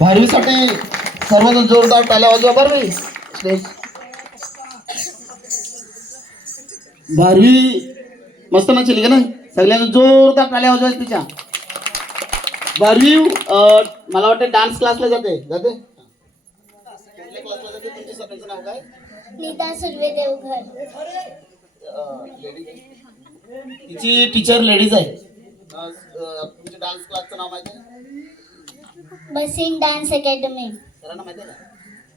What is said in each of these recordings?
भारवीसाठी सर्वजण जोरदार टाळ्या वाजवा भारवी. स्टेज भारवी मस्त नाचली का नाही? सगळ्यांना जोरदार टाळ्या वाजवायच्या तिच्या. भारवी मला वाटतं डान्स क्लासला जाते जाते कुठल्या क्लासला जाते? तुमच्या सगळ्यांचं नाव काय? नीता सुर्वे देवघर. तिची टीचर लेडीज आहे. तुमच्या डान्स क्लासचं नाव माहिती आहे? Busing dance academy. सरांना माहिती आहे का?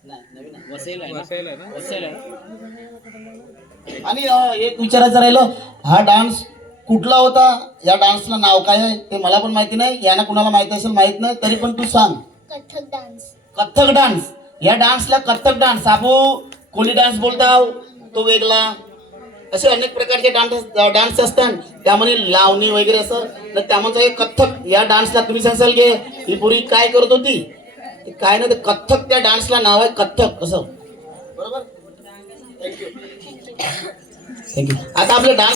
नाही, नवीन आहे. वसईला आणि एक विचारायचं राहिलं, हा डान्स कुठला होता? या डान्सला नाव काय आहे ते मला पण माहिती नाही, यांना कुणाला माहिती असेल माहित नाही, तरी पण तू सांग. कथक डान्स. कथ्थक डान्स. या डान्सला कथ्थक डान्स, आपण कोली डान्स बोलताव तो वेगळा. असे अनेक प्रकारचे डान्स असतात, त्यामध्ये लावणी वगैरे असं. तर त्यामध्ये एक कथ्थक या डान्सला तुम्ही सांगाल की ही पूर्वी काय करत होती? ते काय नाही, ते कथ्थक त्या डान्सला नाव आहे कथ्थक असं. बरोबर. थँक्यू. आता आपले डान्स